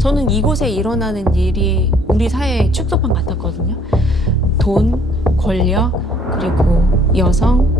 저는 이곳에 일어나는 일이 우리 사회의 축소판 같았거든요. 돈, 권력, 그리고 여성,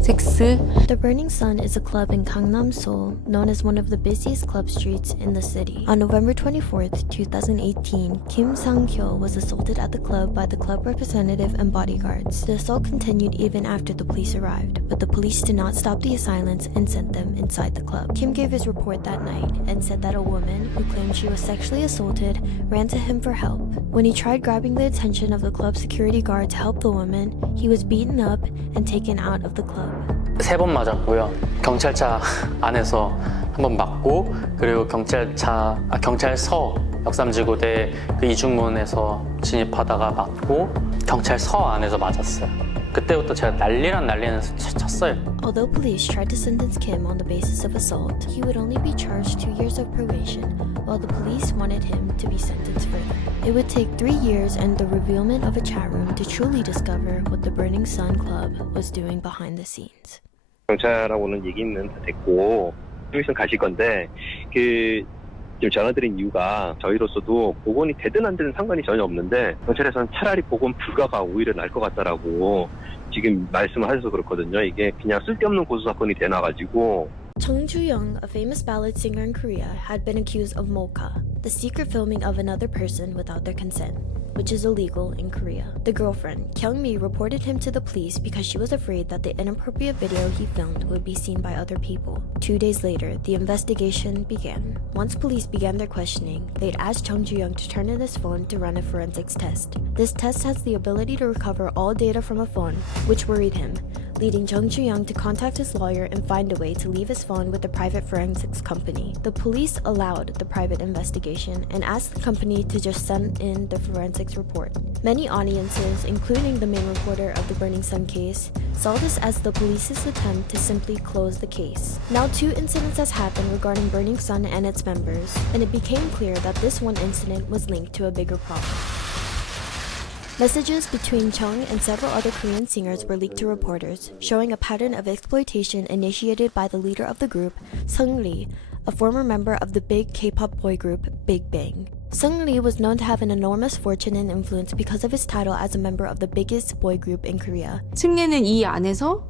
섹스. The Burning Sun is a club in Gangnam, Seoul, known as one of the busiest club streets in the city. On November 24th, 2018, Kim Sang-kyo was assaulted at the club by the club representative and bodyguards. The assault continued even after the police arrived, but the police did not stop the assailants and sent them inside the club. Kim gave his report that night and said that a woman who claimed she was sexually assaulted ran to him for help. When he tried grabbing the attention of the club security guard to help the woman, he was beaten up and taken out of the club. 3번 맞았고요. 경찰차 안에서 한 번 맞고, 그리고 경찰서 역삼지구대 그 이중문에서 진입하다가 맞고, 경찰서 안에서 맞았어요. 그때부터 제가 난리는 쳤어요. Although police tried to sentence Kim on the basis of assault, he would only be charged 2 years of probation, while the police wanted him to be sentenced further. It would take 3 years and the revealment of a chat room to truly discover what the Burning Sun Club was doing behind the scenes. 경찰하고는 얘기는 다 됐고 좀 있으면 가실 건데 지금 전화드린 이유가 저희로서도 복원이 되든 안 되든 상관이 전혀 없는데 경찰에서는 차라리 복원 불가가 오히려 나을 것 같다라고 지금 말씀을 하셔서 그렇거든요. 이게 그냥 쓸데없는 고소 사건이 돼나가지고. Chung Ju-young, a famous ballad singer in Korea, had been accused of molka, the secret filming of another person without their consent, which is illegal in Korea. The girlfriend, Kyung-mi, reported him to the police because she was afraid that the inappropriate video he filmed would be seen by other people. 2 days later, the investigation began. Once police began their questioning, they'd asked Chung Ju-young to turn in his phone to run a forensics test. This test has the ability to recover all data from a phone, which worried him, leading Chung Ju-young to contact his lawyer and find a way to leave his phone with a private forensics company. The police allowed the private investigation and asked the company to just send in the forensics report. Many audiences, including the main reporter of the Burning Sun case, saw this as the police's attempt to simply close the case. Now 2 incidents has happened regarding Burning Sun and its members, and it became clear that this one incident was linked to a bigger problem. Messages between Chung and several other Korean singers were leaked to reporters, showing a pattern of exploitation initiated by the leader of the group, Seungri, a former member of the big K-pop boy group Big Bang. Seungri was known to have an enormous fortune and influence because of his title as a member of the biggest boy group in Korea. 승리는 이 안에서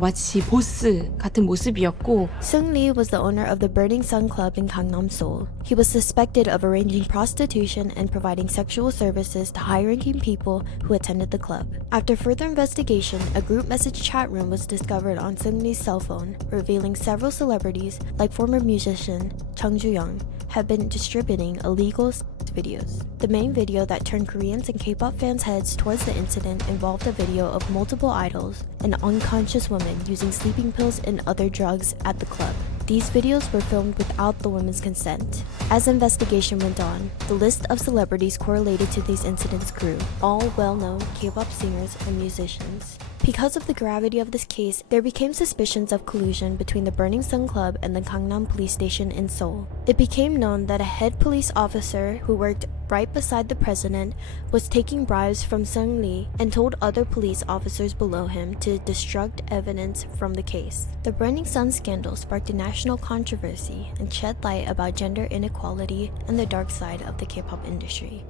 마치 보스 같은 모습이었고 Seungri was the owner of the Burning Sun Club in Gangnam, Seoul. He was suspected of arranging prostitution and providing sexual services to high-ranking people who attended the club. After further investigation, a group message chat room was discovered on Seungri's cell phone, revealing several celebrities, like former musician Chung Ju-young, have been distributing illegal videos. The main video that turned Koreans and K-pop fans' heads towards the incident involved a video of multiple idols and unconscious women using sleeping pills and other drugs at the club. These videos were filmed without the women's consent. As the investigation went on, the list of celebrities correlated to these incidents grew, all well-known K-pop singers and musicians. Because of the gravity of this case, there became suspicions of collusion between the Burning Sun Club and the Gangnam police station in Seoul. It became known that a head police officer who worked right beside the president was taking bribes from Seungri and told other police officers below him to destruct evidence from the case. The Burning Sun scandal sparked a national controversy and shed light about gender inequality and the dark side of the K-pop industry.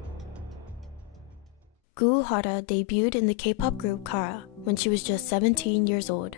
Goo Hara debuted in the K-pop group Kara when she was just 17 years old.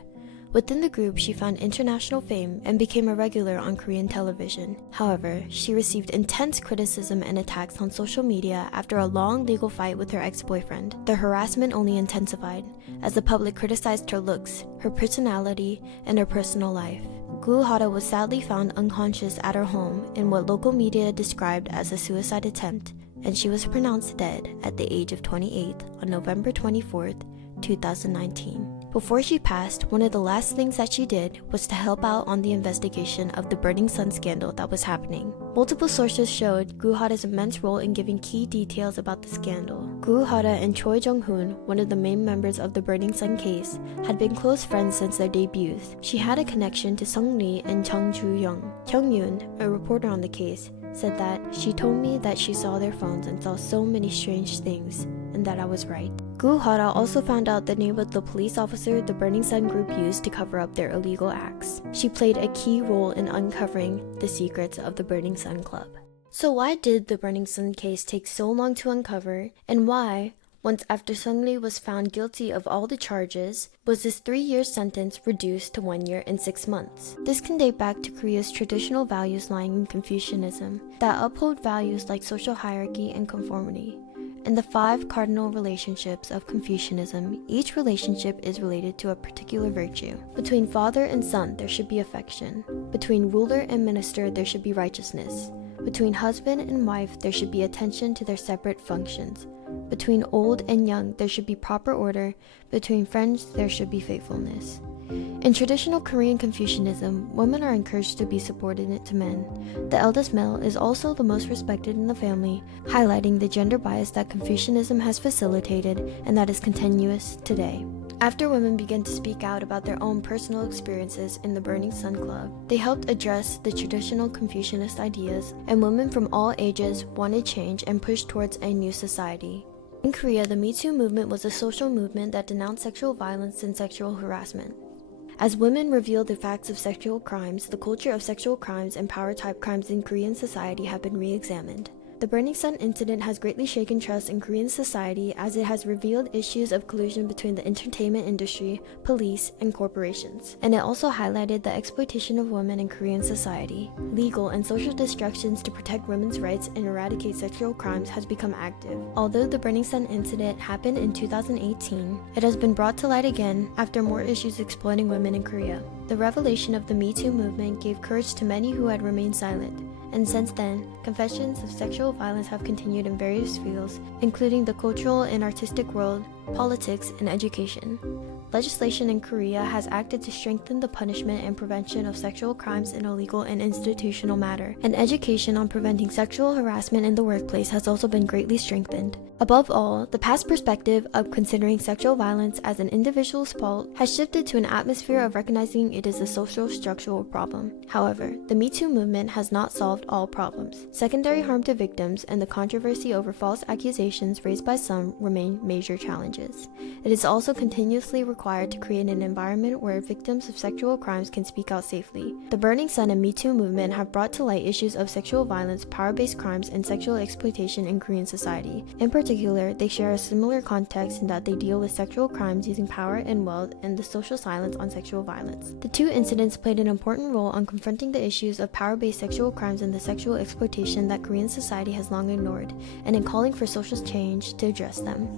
Within the group, she found international fame and became a regular on Korean television. However, she received intense criticism and attacks on social media after a long legal fight with her ex-boyfriend. The harassment only intensified as the public criticized her looks, her personality, and her personal life. Goo Hara was sadly found unconscious at her home in what local media described as a suicide attempt, and she was pronounced dead at the age of 28 on November 24th, 2019. Before she passed, one of the last things that she did was to help out on the investigation of the Burning Sun scandal that was happening. Multiple sources showed Goo Hara's immense role in giving key details about the scandal. Goo Hara and Choi Jong-hoon, one of the main members of the Burning Sun case, had been close friends since their debuts. She had a connection to Seungri and Chung Ju-young. Kyung-yoon, a reporter on the case, said that she told me that she saw their phones and saw so many strange things, and that I was right. Goo Hara also found out the name of the police officer the Burning Sun group used to cover up their illegal acts. She played a key role in uncovering the secrets of the Burning Sun Club. So why did the Burning Sun case take so long to uncover, and why, once after Seung-Ri was found guilty of all the charges, was his 3-year sentence reduced to 1 year and 6 months? This can date back to Korea's traditional values lying in Confucianism that uphold values like social hierarchy and conformity. In the 5 cardinal relationships of Confucianism, each relationship is related to a particular virtue. Between father and son, there should be affection. Between ruler and minister, there should be righteousness. Between husband and wife, there should be attention to their separate functions. Between old and young, there should be proper order. Between friends, there should be faithfulness. In traditional Korean Confucianism, women are encouraged to be subordinate to men. The eldest male is also the most respected in the family, highlighting the gender bias that Confucianism has facilitated and that is continuous today. After women began to speak out about their own personal experiences in the Burning Sun Club, they helped address the traditional Confucianist ideas, and women from all ages wanted change and pushed towards a new society. In Korea, the Me Too movement was a social movement that denounced sexual violence and sexual harassment. As women revealed the facts of sexual crimes, the culture of sexual crimes and power-type crimes in Korean society have been re-examined. The Burning Sun incident has greatly shaken trust in Korean society as it has revealed issues of collusion between the entertainment industry, police, and corporations. And it also highlighted the exploitation of women in Korean society. Legal and social distractions to protect women's rights and eradicate sexual crimes has become active. Although the Burning Sun incident happened in 2018, it has been brought to light again after more issues exploiting women in Korea. The revelation of the Me Too movement gave courage to many who had remained silent. And since then, confessions of sexual violence have continued in various fields, including the cultural and artistic world, politics, and education. Legislation in Korea has acted to strengthen the punishment and prevention of sexual crimes in a legal and institutional matter, and education on preventing sexual harassment in the workplace has also been greatly strengthened. Above all, the past perspective of considering sexual violence as an individual's fault has shifted to an atmosphere of recognizing it is a social structural problem. However, the Me Too movement has not solved all problems. Secondary harm to victims and the controversy over false accusations raised by some remain major challenges. It is also continuously required to create an environment where victims of sexual crimes can speak out safely. The Burning Sun and Me Too movement have brought to light issues of sexual violence, power-based crimes, and sexual exploitation in Korean society. In particular, they share a similar context in that they deal with sexual crimes using power and wealth and the social silence on sexual violence. The 2 incidents played an important role on confronting the issues of power-based sexual crimes and the sexual exploitation that Korean society has long ignored, and in calling for social change to address them.